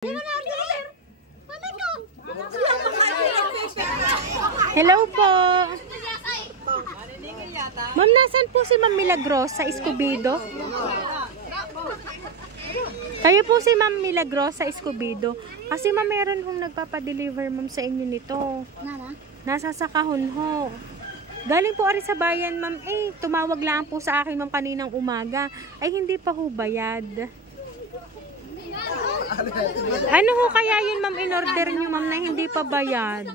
Hello po. Ma'am, nasan po si Ma'am Milagrosa Escobedo? Kayo po si Ma'am Milagrosa Escobedo. Kasi ma'am, meron hong nagpapadeliver ma'am sa inyo nito. Nasa sa kahon ho. Galing po ari sa bayan ma'am. Tumawag lang po sa akin ma'am kaninang umaga. Ay hindi pa ho bayad. Ano ho kaya yun ma'am in-order nyo ma'am na hindi pa bayad?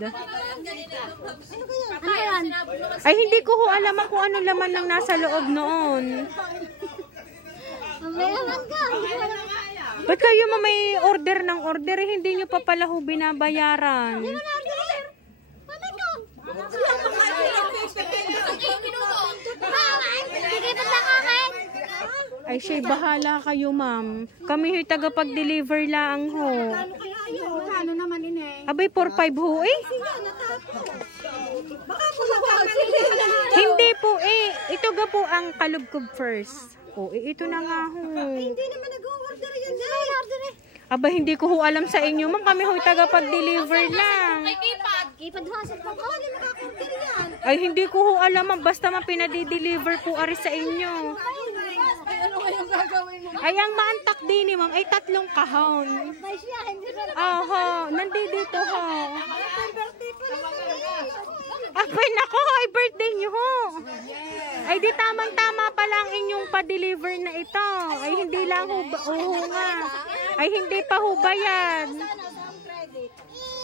Ay hindi ko ho alam kung ano laman ng nasa loob noon. Ba't kayo ma'am may order ng order? Hindi nyo pa pala ho binabayaran. Ay, siya, bahala kayo, ma'am. Kami ho'y tagapag-deliver lang ho. Ano naman ini? Abay, 4-5 ho eh. Hindi po eh. Ito ga po ang kalubkob first. O, ito na nga ho. Hindi naman nag-order yan. Aba, hindi ko ho alam sa inyo, ma'am. Kami ho'y tagapag-deliver lang. Kipad hasil pa ko. Hindi makakorder yan. Ay, hindi ko ho alam, ma'am. Basta ma'am, pinadi-deliver po ari sa inyo. Ano kayong gagawin mo? Ay, ang maantak din eh, ma'am, ay 3 kahon. Ay siya, hindi na Oho, nandito ho. birthday pa naman. Abay, nako, ay birthday nyo ho. Ay, di tamang-tama pa lang inyong pa-deliver na ito. Ay, hindi lang ho, nga. Ay, hindi pa ho bayad.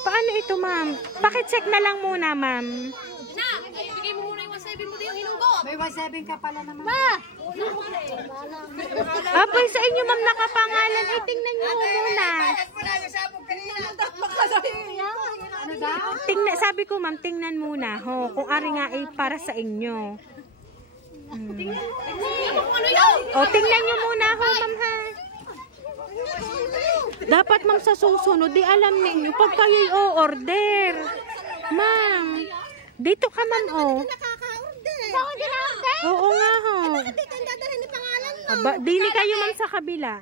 Paano ito, ma'am? Pakicheck na lang muna, ma'am. Na! Ay, bigay mo muna yung 1.7 mo din yung hinunggo. May 1.7 ka pala naman. Abay, sa inyo, ma'am, nakapangalan. Ay, tingnan nyo muna. Ano daw? Sabi ko, ma'am, tingnan muna ho. Kung ari nga ay para sa inyo. O, tingnan nyo muna ho, ma'am, ha. Dapat, ma'am, sa susunod, di alam ninyo, pag kayo'y o-order. Ma'am, dito ka, ma'am, o. Nakaka-order. Ako hindi na-order? Oo nga, ho. Hindi ka dadalhin ni pangalan mo. Aba, dini kayo, ma'am, sa kabila.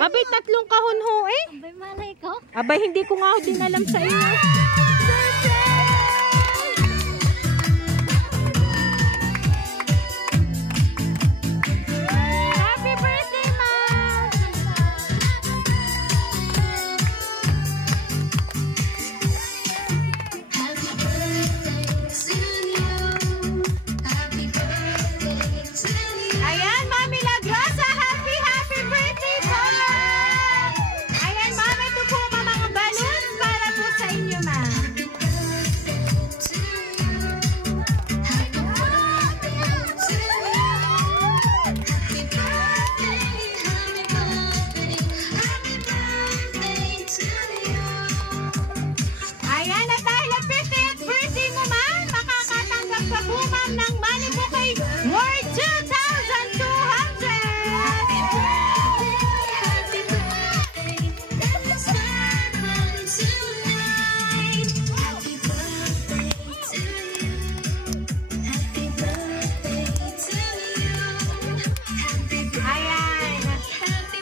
Abay, 3 kahon ho, eh. Abay, malay ko. Abay, hindi ko nga ho din alam sa inyo. Happy birthday, ma'am! Ayan, Ma'am Milagrosa, happy birthday po! Ayan, ma'am, ito po mga balloons para po sa inyo, ma'am. Ayan, at dahil at 50th birthday mo, ma'am, makakatanggap ka po, ma'am, ng money bouquet worth 2,000. Ayan.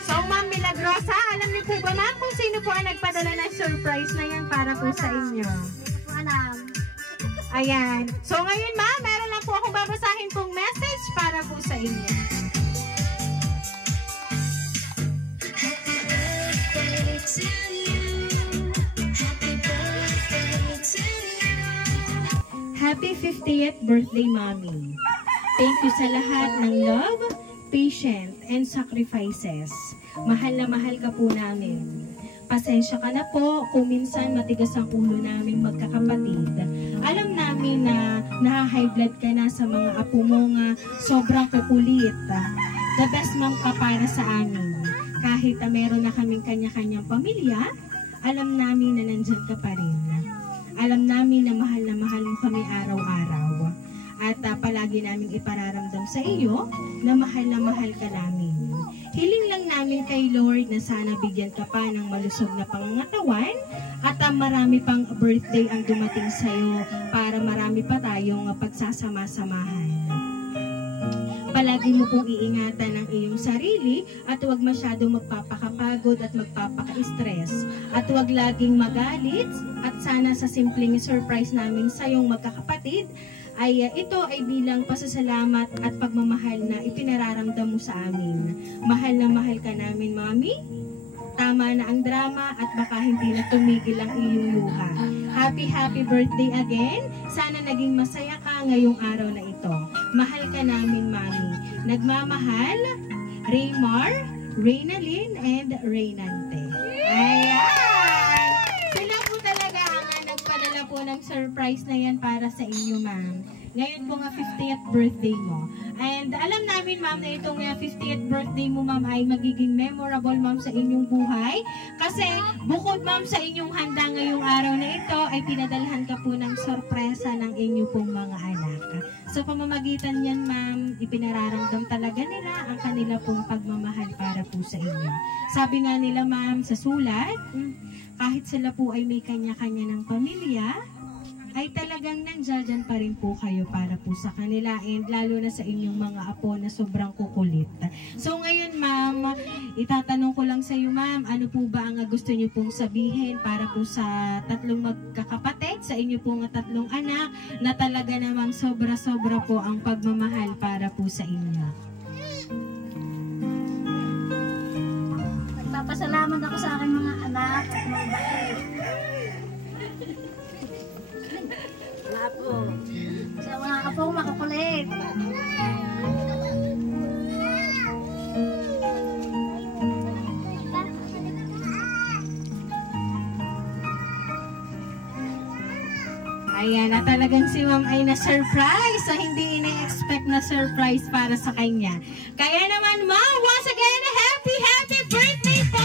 So, Ma'am Milagrosa, alam niyo po ba, ma'am, kung sino po ang nagpadala ng surprise na yan para po sa inyo? Alam. Ayan. So, ngayon, ma'am, meron lang po akong babasahin pong message para po sa inyo. Happy 50th birthday, Mommy. Thank you sa lahat ng love, patience, and sacrifices. Mahal na mahal ka po namin. Pasensya ka na po kung minsan matigas ang ulo namin magkakapatid. Alam namin na naha-high blood ka na sa mga apo mo nga sobrang kukulit. The best mom ka para sa amin. Kahit meron na kaming kanya-kanyang pamilya, alam namin na nandyan ka pa rin. Alam namin na mahal mo kami araw-araw. At palagi namin ipararamdam sa iyo na mahal ka namin. Hiling lang namin kay Lord na sana bigyan ka pa ng malusog na pangangatawan at marami pang birthday ang dumating sa iyo para marami pa tayong pagsasama-samahan. Palagi mo pong iingatan ang iyong sarili at huwag masyadong magpapakapal magpapapagod at magpapaka-stress. At huwag laging magalit at sana sa simpleng surprise namin sa iyong magkakapatid ay ito ay bilang pasasalamat at pagmamahal na ipinararamdam mo sa amin. Mahal na mahal ka namin, Mami. Tama na ang drama at baka hindi na tumigil ang iyong luha. Happy birthday again. Sana naging masaya ka ngayong araw na ito. Mahal ka namin, Mami. Nagmamahal, Raymar, Reynalyn, and Reynante. Ayan! Sila po talaga ang nagpadala po ng surprise na yan para sa inyo, ma'am. Ngayon po nga 50th birthday mo. And alam namin, ma'am, na itong 50th birthday mo, ma'am, ay magiging memorable, ma'am, sa inyong buhay. Kasi bukod, ma'am, sa inyong handa ngayong araw na ito, ay pinadalhan ka po ng sorpresa ng inyo pong mga anak. So, pamamagitan yan, ma'am, ipinararamdam talaga nila ang kanila pong pagmamahal para po sa inyo. Sabi nga nila, ma'am, sa sulat, kahit sila po ay may kanya-kanya ng pamilya, ay talagang nandiyan pa rin po kayo para po sa kanila and lalo na sa inyong mga apo na sobrang kukulit. So ngayon, ma'am, itatanong ko lang sa iyo, ma'am, ano po ba ang gusto niyo pong sabihin para po sa tatlong magkakapatid, sa inyo pong tatlong anak na talaga namang sobra-sobra po ang pagmamahal para po sa inyo? Nagpapasalamat ako sa aking mga anak at mga bahay. Apo. Sa mga kapong makukulit. Ayan, na talagang si ma'am ay na-surprise sa hindi ina-expect na surprise para sa kanya. Kaya naman, ma'am, once again, happy birthday po!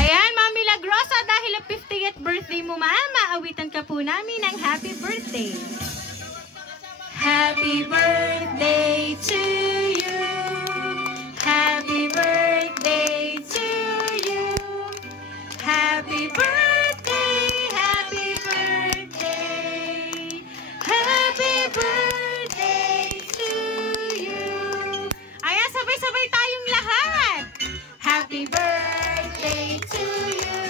Ayan, Ma'am Milagrosa, dahil 50th birthday mo, ma'am, maawitan ka po namin ng happy birthday. Happy birthday to you. Happy birthday to you. Happy birthday, happy birthday. Happy birthday to you. Ayan, sabay-sabay tayong lahat. Happy birthday to you.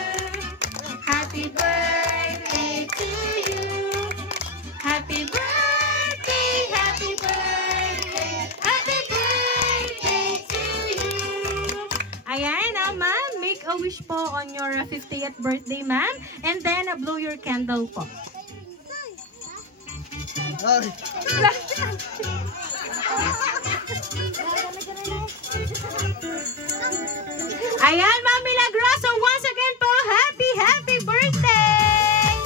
Happy birthday to you. Happy birthday, happy birthday. Happy birthday to you. Ayan, ma'am, make a wish po on your 50th birthday, ma'am. And then, blow your candle po. Ayan, Ma'am Milagroso, once again po, happy birthday!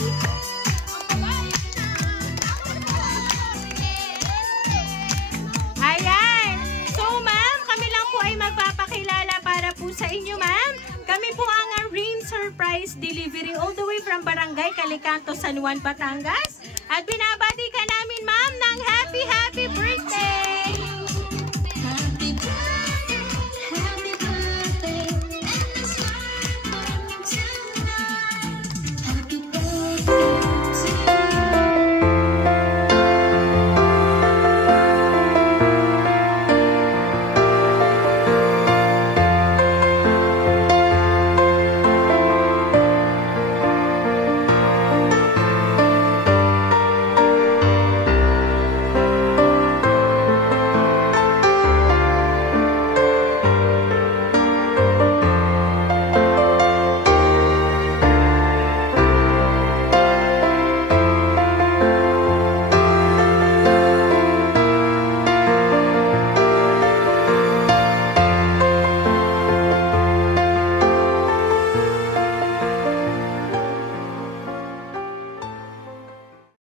Ayan, so ma'am, kami lang po ay magpapakilala para po sa inyo, ma'am. Kami po ang Rain Surprise Delivery all the way from Barangay Calicanto, San Juan, Batangas. At binabati ka namin, ma'am, ng happy